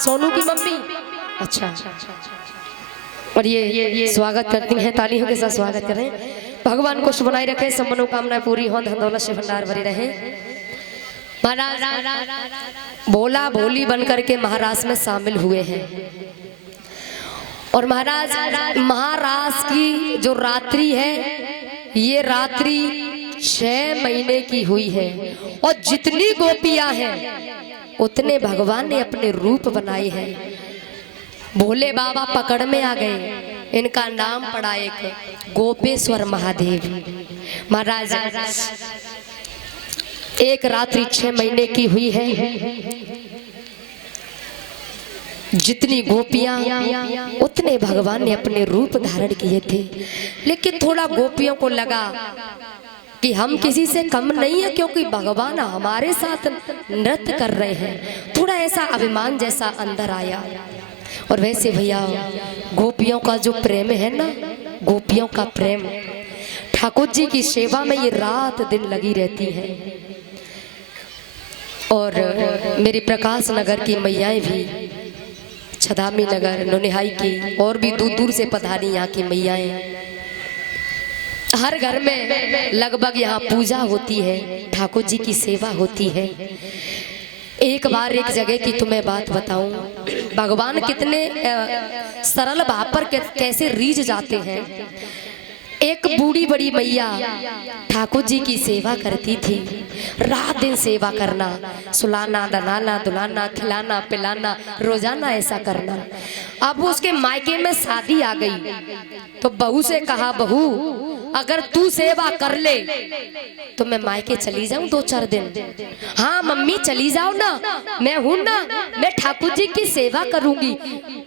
सोनू की मम्मी। अच्छा, और ये स्वागत करती हैं, तालियों के साथ स्वागत करें। भगवान खुश बनाए रखे, सब मनोकामनाएं पूरी हो, धन दौलत से भंडार भरे रहे। महाराज भोला भोली बनकर के महाराज में शामिल हुए हैं। और महाराज महाराज की जो रात्रि है, ये रात्रि 6 महीने की हुई है। और जितनी गोपियां हैं उतने भगवान ने अपने रूप बनाए हैं। भोले बाबा पकड़ में आ गए, इनका नाम पड़ा एक गोपेश्वर महादेव। महाराज एक रात्रि 6 महीने की हुई है। जितनी गोपियां उतने भगवान ने अपने रूप धारण किए थे। लेकिन थोड़ा गोपियों को लगा कि हम किसी से कम नहीं है, क्योंकि भगवान हमारे साथ नृत्य कर रहे हैं। थोड़ा ऐसा अभिमान जैसा अंदर आया। और वैसे भैया गोपियों का जो प्रेम है ना, गोपियों का प्रेम ठाकुर जी की सेवा में ये रात दिन लगी रहती है। और मेरी प्रकाश नगर की मैयाएं भी, छदामी नगर, नोनिहाई की और भी दूर दूर से पधारी यहाँ की मैयाएं। हर घर में लगभग यहाँ पूजा होती है, ठाकुर जी की सेवा होती है। एक बार एक जगह की तुम्हें बात बताऊं, भगवान कितने सरल भाव पर कैसे रीझ जाते हैं। एक बूढ़ी बड़ी मैया ठाकुर जी की सेवा करती थी, रात दिन सेवा करना, सुलाना, दलाना, दुलाना, खिलाना, पिलाना, रोजाना ऐसा करना। अब उसके मायके में शादी आ गई तो बहू से कहा, बहू अगर तू सेवा कर ले तो मैं मायके चली जाऊं 2-4 दिन। हाँ मम्मी चली जाओ ना, मैं हूं ना, मैं ठाकुर जी की सेवा करूंगी,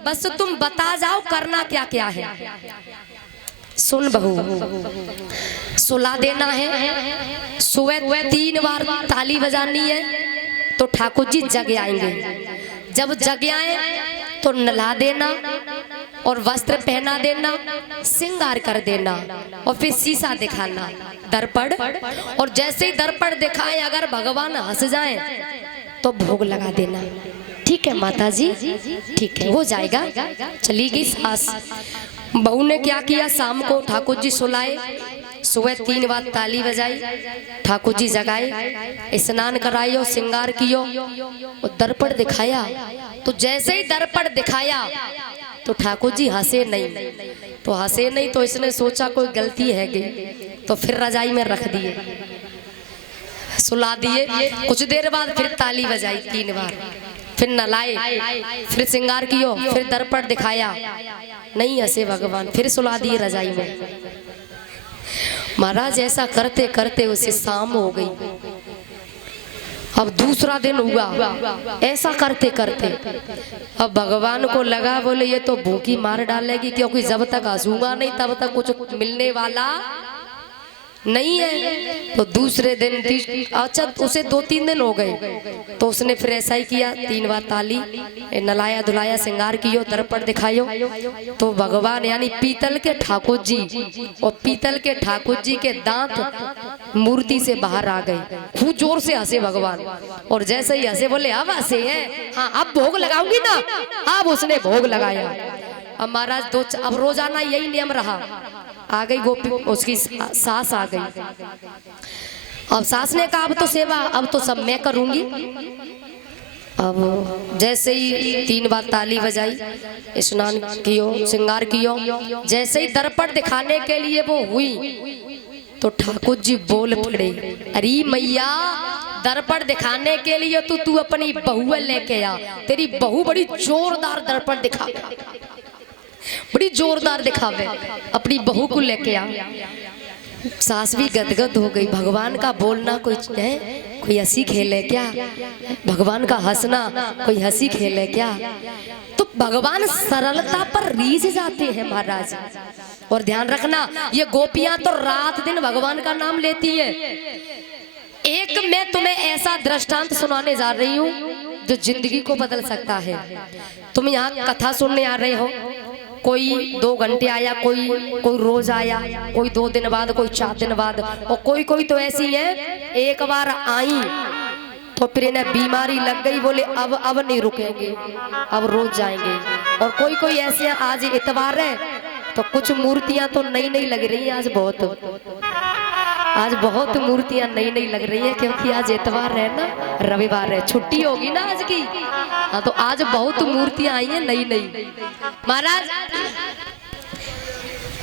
बस तुम बता जाओ करना क्या क्या है। सुन बहू, सुला देना है, सुबह 3 बार ताली बजानी है तो ठाकुर जी जग आएंगे। जब जग आए तो नला देना और वस्त्र पहना देना, श्रृंगार कर देना और फिर शीशा दिखाना, दर्पण। और जैसे ही दर्पण दिखाए अगर भगवान हंस जाए तो भोग लगा देना। ठीक है माता जी, ठीक है, हो जाएगा। चली गई सास। बहू ने क्या किया, शाम को ठाकुर जी सुलाए, सुबह 3 बार ताली बजाई, ठाकुर जी जगाए, स्नान कराइयो, श्रृंगार कियो और दर्पण दिखाया। तो जैसे ही दर्पण दिखाया तो ठाकुर जी हंसे नहीं, तो हंसे नहीं तो इसने सोचा कोई गलती है गई, तो फिर रजाई में रख दिए, सुला दिए। कुछ देर बाद फिर ताली बजाई 3 बार, फिर नलाए, फिर श्रृंगार कियो, फिर दर्पण दिखाया, नहीं हंसे भगवान, फिर सुला दिए रजाई में। महाराज ऐसा करते करते उसे शाम हो गई। अब दूसरा दिन हुआ, ऐसा करते करते अब भगवान को लगा, बोले ये तो भूखी मार डालेगी, क्योंकि जब तक हंसूंगा नहीं तब तक कुछ मिलने वाला नहीं है। तो दूसरे दिन अच्छा उसे 2-3 दिन हो गए तो उसने फिर ऐसा ही किया, 3 बार ताली, नलाया धुलाया, श्रृंगार कियो, दर्पण दिखायो। तो भगवान यानी पीतल के ठाकुर जी और पीतल के ठाकुर जी के दांत मूर्ति से बाहर आ गए। खूब जोर से हंसे भगवान, और जैसे ही हंसे बोले अब हंसे हैं, हाँ अब भोग लगाऊंगी ना। अब उसने भोग लगाया। अब महाराज अब रोजाना यही नियम रहा। आ गई गोपी, उसकी सास आ गई। अब सास ने कहा अब तो सेवा, अब तो सब मैं करूंगी। अब जैसे ही 3 बार ताली बजाई, स्नान कियो, श्रृंगार कियो, जैसे ही दर्पण दिखाने के लिए वो हुई तो ठाकुर जी बोल पड़े, अरे मैया दर्पण दिखाने के लिए तो तू अपनी बहू लेके आ, तेरी बहू बड़ी जोरदार दर्पण दिखा, बड़ी जोरदार दिखावे, अपनी बहू को लेके आ। सास भी गदगद हो गई। भगवान का बोलना कोई है, कोई हंसी खेल है क्या? भगवान का हंसना कोई हंसी खेल है क्या? तो भगवान सरलता पर रीझ जाते हैं महाराज। और ध्यान रखना, ये गोपियां तो रात दिन भगवान का नाम लेती है। एक मैं तुम्हें ऐसा दृष्टांत सुनाने जा रही हूँ जो जिंदगी को बदल सकता है। तुम यहाँ कथा सुनने आ रहे हो, कोई 2 घंटे आया, कोई रोज आया, कोई 2 दिन बाद, कोई 4 दिन बाद, और कोई तो ऐसी है एक बार आई तो फिर इन्हें बीमारी लग गई, बोले अब नहीं रुकेंगे, अब रोज जाएंगे। और कोई कोई ऐसे आज इतवार है तो कुछ मूर्तियां तो नई नई लग रही हैं आज बहुत मूर्तियां नई नई लग रही है, क्योंकि आज इतवार है ना, रविवार है, छुट्टी होगी ना आज की। हाँ, तो आज बहुत मूर्तियां आई हैं नई नई। महाराज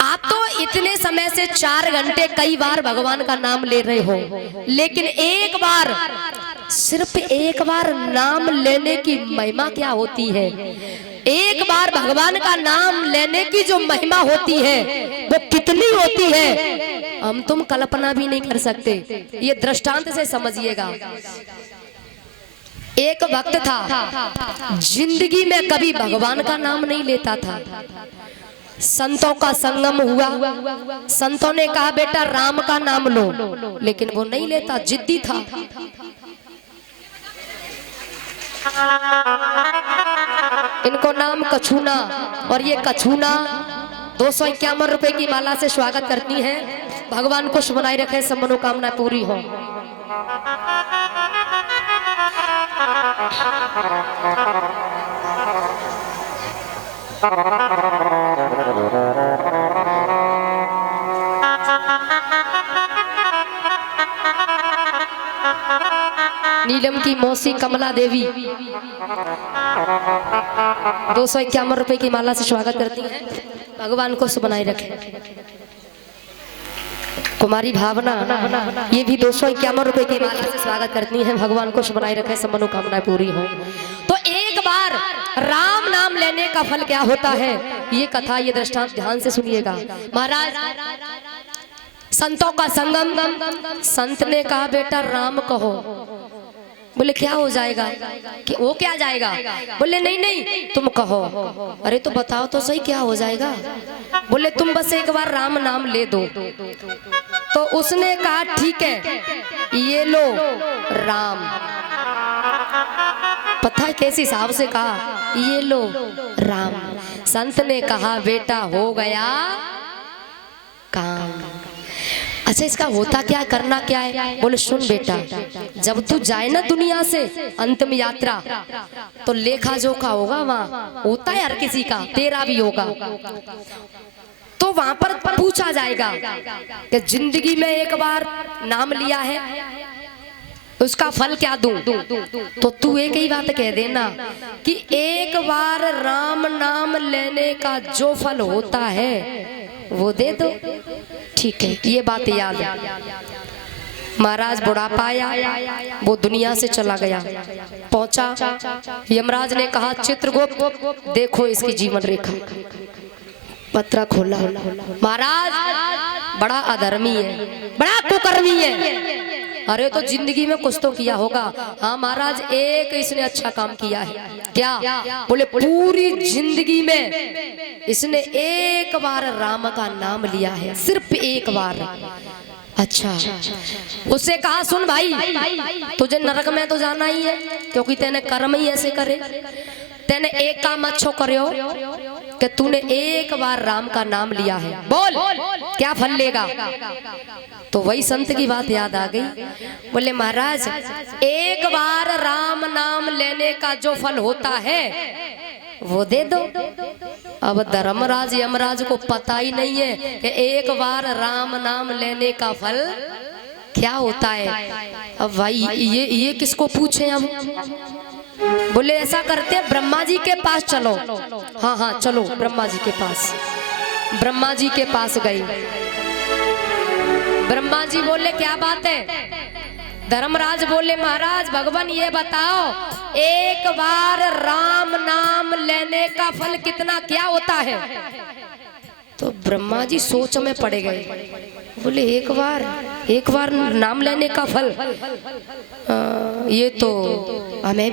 आप तो इतने समय से 4 घंटे कई बार भगवान का नाम ले रहे हो, लेकिन एक बार, सिर्फ एक बार नाम लेने की महिमा क्या होती है, एक बार भगवान का नाम लेने की जो महिमा होती है वो कितनी होती है हम तुम कल्पना भी नहीं कर सकते। ये दृष्टांत से समझिएगा। एक भक्त था, जिंदगी में कभी भगवान का नाम नहीं लेता था। संतों का संगम हुआ, संतों ने कहा बेटा राम का नाम लो, लेकिन वो नहीं लेता, जिद्दी था। इनको नाम कछूना, और ये कछूना 251 रुपए की माला से स्वागत करती हैं। भगवान खुश बनाए रखे, सब मनोकामना पूरी हो। नीलम की मौसी कमला देवी 251 रुपए की माला से स्वागत करती हैं। भगवान को बनाए रखे। कुमारी भावना ये भी 251 रुपए की माला से स्वागत करती हैं। भगवान को बनाए रखे, सब मनोकामनाएं पूरी हो। तो एक बार राम नाम लेने का फल क्या होता है, ये कथा, ये दृष्टांत ध्यान से सुनिएगा। महाराज संतों का संगम, संत ने कहा बेटा राम कहो। बोले क्या हो जाएगा, कि वो क्या जाएगा? बोले नहीं नहीं तुम कहो। अरे तो बताओ तो सही क्या हो जाएगा? बोले तुम बस एक बार राम नाम ले दो। तो उसने कहा ठीक है, ये लो राम। पता है कैसे हिसाब से कहा, ये लो राम। संत ने कहा बेटा हो गया काम। अच्छा इसका होता क्या, करना क्या है? बोले सुन बेटा, जब तू जाए ना दुनिया से अंतिम यात्रा, तो लेखा जोखा होगा, वहाँ होता है हर किसी का, तेरा भी होगा। तो वहां पर पूछा जाएगा कि जिंदगी में एक बार नाम लिया है, उसका फल क्या दूं? तो तू एक ही बात कह देना कि एक बार राम नाम लेने का जो फल होता है वो दे दो। ठीक है, ये बात याद है। महाराज बुढ़ापा आया, वो दुनिया से चला गया। पहुंचा, यमराज ने कहा चित्रगुप्त देखो इसकी जीवन रेखा। पत्रा खोला, महाराज बड़ा अधर्मी है, बड़ा कुकर्मी है। अरे तो जिंदगी में कुछ तो किया होगा। हाँ महाराज एक इसने अच्छा काम किया है। क्या? बोले पूरी जिंदगी में इसने एक बार राम का नाम लिया है, सिर्फ एक बार। अच्छा, उससे कहा सुन भाई, तुझे नरक में तो जाना ही है, क्योंकि तेने कर्म ही ऐसे करे। तेने एक काम अच्छो करो कि तूने एक बार राम का नाम लिया है, बोल क्या फल लेगा? तो वही संत की बात याद आ गई। बोले महाराज एक बार राम नाम लेने का जो फल होता है वो दे दो। अब धर्मराज यमराज को पता ही नहीं है कि एक बार राम नाम लेने का फल क्या होता है। अब भाई ये किसको पूछे हम? बोले ऐसा करते ब्रह्मा जी के पास चलो। हाँ हाँ चलो ब्रह्मा जी के पास। ब्रह्मा जी के पास गई। ब्रह्मा जी बोले क्या बात है? धर्मराज बोले महाराज भगवान ये बताओ एक बार राम नाम लेने का फल कितना क्या होता है? तो ब्रह्मा जी सोच में पड़ गए। बोले एक बार नाम लेने का फल, ये तो हमें